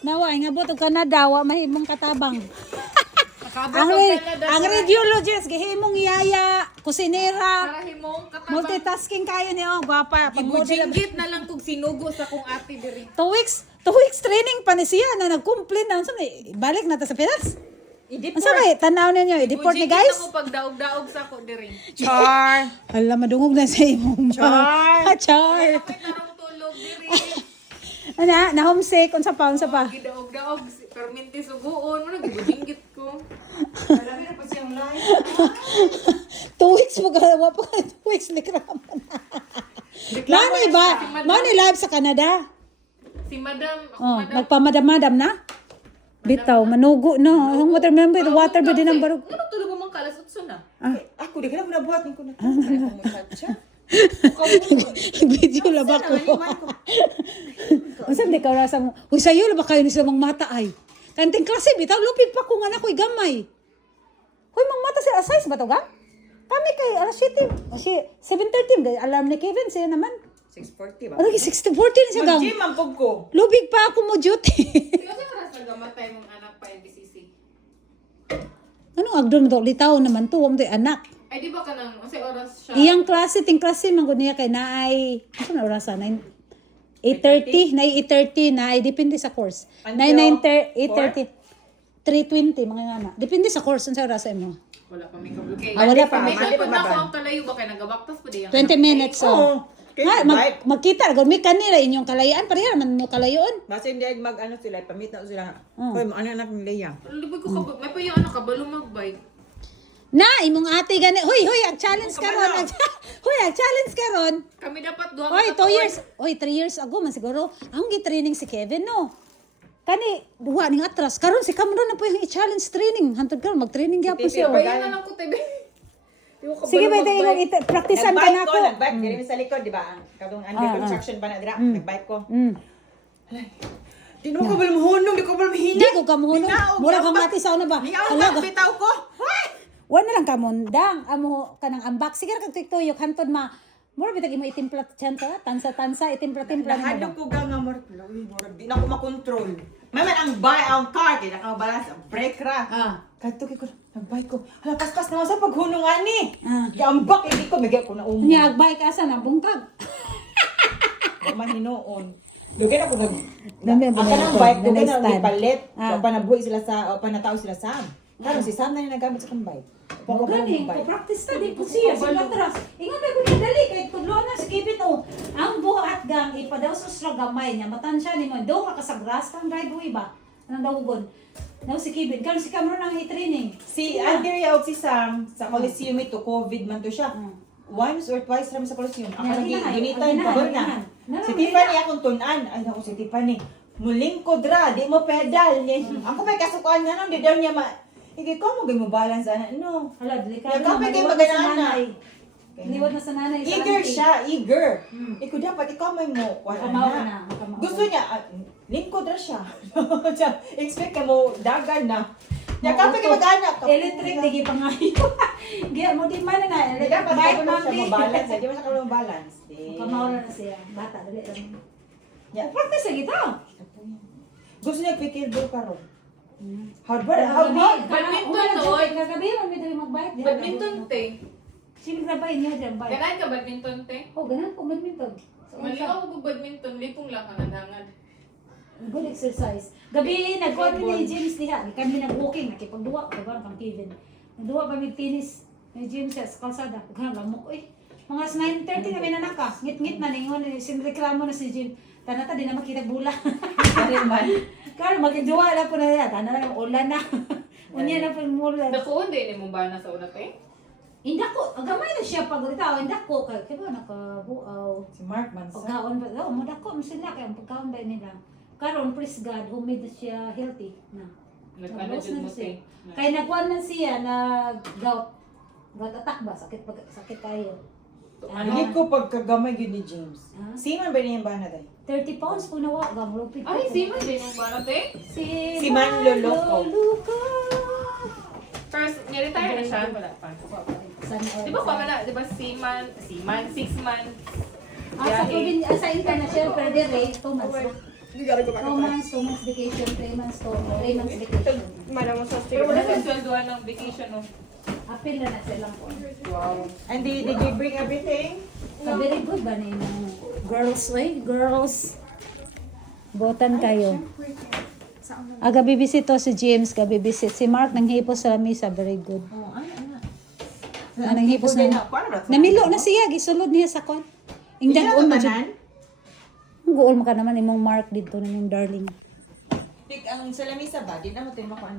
Nawa, nga buto Canada, wa mahimong katabang. Nakabot Ang radiologist, gihimong yaya, kusinera, para himong katabang. multitasking kayo niyo, gwapa. Ibujinggit na lang kung sinugo sa kong ate diri. 2 weeks training pa ni siya na nag-complain na. Unsa ni balik na ta sa Pinas? I-deport. Unsa kay tanaw ninyo, i-deport ni guys? Ibujinggit ako pag daog-daog sa ko diri. Char! Hala, madungog na sa imong. Char! Char! Kapit na rong tulog diri. Ana, na homesick unsa pa? Gidaog-daog perminti suguon mo na gibujinggit ko. 2 weeks mo ka, wa pa 2 weeks likraman. Mani ba? Mani live sa Canada. Si Madam, ako Oh, Madam. nagpamadam-madam na? Bitaw, manugo no. Ang water remember, the water ba din ang barog. Ano tulog mo mang kalas utso na? Ako, di ka na nabuhat ko na. Video laba ko. Unsa di ka rasa mo? Uy sayo ba kayo ni sa mga mata ay? Kanting klase bitaw lupig pa ko nga na ko'y gamay. Hoy mga mata sa size ba to ga? Kami kay alas 7. O si 7:13 kay alarm ni Kevin siya naman. 6:40 ba? Ano 6:14 siya gang. Mag-gym ang pog ko. Lubig pa ako mo duty. Sige sa oras nagamatay mong anak pa NBCC. Anong agdon mo to? Litaw naman to, mo anak. Ay di ba ka nang kasi oras siya? Iyang klase, ting klase man gud niya kay naay ano na orasan 8:30, naay 8:30, naay depende sa course. Naay 8:30, 3:20 mga ngana. Depende sa course unsa orasa mo. Wala pa may kabulkay. Wala pa. May Mali pa kapag na ako ba? ang kalayo ba kay nagabaktas pa di 20 minutes so. Oo. Ha, magkita gud mi kanila inyong kalayaan pareha man mo kalayon. Basta hindi ay mag-ano sila, pamit na sila. Oh. Hoy, ano anak ni Leia? Lubog ko kabog. May pa yung ano kabalo magbike. Na imong ate gani. Hoy, ang challenge karon. Hoy, ang challenge karon. Kami dapat duha Hoy, ka 2 years. Hoy, 3 years ago man siguro. Ang gi-training si Kevin no. Kani duwa ning atras karon si Cameron na po yung i-challenge training. Hantod karon mag-training gyapon siya. Bayan na lang ko tabi. Di ko kabalo Sige ba tayo magbike. praktisan ka na ako. Nag-bike. Diri sa likod, di ba? Kadong under construction pa na dira. Nag-bike ko. Di mo ko bala mahunong, di ko bala mahina. Di ko kamuhunong. Mura kang mati sa una ba? Niyaw Hala, ka, bitaw ko. wa na lang kamundang. Amo kanang ambak. Sige ra kag tuyok hantod ma. Mura bitag imo itimpla tiyanta, tansa-tansa itimpla-timpla na ba? Nahadlok ko gang nga murag di na ko makontrol. Maman ang car kay naka-balance ang brake ra. Ah. Kadto ko nag-bike ko. Hala paspas na sa paghunong ani. Ah. Giambak hindi ko migay ko na umo. Nya agbay ka sa nabungkag. Wa man hinoon. Lugay ako nag Dami ang Ako binayaran nang ko, bike ko the next na time. ipalit. Ah. O panabuhi sila sa o panatao sila Sam. Karon si Sam na yung nagamit sa kong bike. Mo gani ko practice study ko siya sa atras. Ingon ko niya dali kay tudlo na si Kevin o. Ang buhat gang ipadaw sa sra gamay niya matansya nimo do ka sa grass kang driveway ba. Anong dawogon? Now si Kevin kan si Cameron ang i-training. Si Andrea o si Sam sa Coliseum ito, COVID man to siya. Once or twice ram sa Coliseum. Ako Yan, nang ginahay. ginita Ang yung pagod ginahay, na. ginahay. Si Tiffany akong tunan. Ay naku si Tiffany. Mulingkod ra, di mo pedal. Ako pa kasukuan nga nung di daw niya Hindi ko mo balance ana. No. Hala dili ka. Nagkapit kay maliwat na sa magana. nanay. Liwat na sa nanay. sa Eager auntie. siya, eager. Ikaw dapat, ikaw may mo. Kamaw ka na, kamaw. Gusto niya, lingkod ra siya. Expect ka mo, dagan na. Yakapit ka mag-anak. Electric digi pangayo. Giya mo di man na Hindi electric dapat bike kayo na siya man. mabalance. Hindi mo siya kayo mabalance. Kamaw na siya. Bata dali lang. Yeah. Practice lagi ta. Gusto niya pikilbo karon. Hard work, hard work. Badminton, Lord. Kagabi man mi dali magbike. Badminton te. Sino grabay niya dyan bike? Ganahan ka badminton te. Oh, ganun po badminton. So, Maligaw ko badminton, lipong lang ka nagangad. good exercise. Gabi nagkuhan mi ni James diha. Kami nag-walking nakipagduwa ko ba kang Kevin. Nagduwa pa mi tennis. Ni James sa kalsada. Ganun lamok eh. Mga 9:30 na may nanaka. Ngit-ngit man ingon sinreklamo na si Jim. Tanata di na makita bula. Karin man. Karo magduwa na po na yan. Tanan na ulan na. Unya na po mula. Nakuon din mo ba na sa una te? Indako, gamay na siya pag itaw, indako kay kaya nakabuaw. Si Mark Mansa. Pagkaon ba? Oh, madako mo sila kay ang pagkaon ba nila. Karon praise God, who made siya healthy na. Nagkano Nag-loss jud na mo siya. te. Kay nagkuan man siya na gout. Gout attack ba? Sakit kayo. Hindi ko pagkagamay yun ni James. Ah. Siman ba niya ba na day? 30 pounds po nawa, gamrupit. Ay, si man din yung bara te. Si Man Loloco. First, ni-retire na siya. Wala pa. Di ba pa na, di ba si man, 6 months. Sa international per day rate, 2 months. You gotta go back 2 months, 2 months vacation, 3 months, 3 months vacation. Madam, pero wala sa sweldoan ng vacation, no? Apil na na silang po. Wow. And did you bring everything? Very good ba na yung girls, girls. Botan kayo. Aga bibisit to si James, gabibisit. Si Mark nang hipos sa lamisa, very good. Oh, ano. Anang hipos na. Namilo na siya, gisulod niya sa kon. Ingdan Ikaw on tanan? Guol mo ka naman imong Mark dito na yung darling. Ang salamisa ba? Di na mo tayo makuha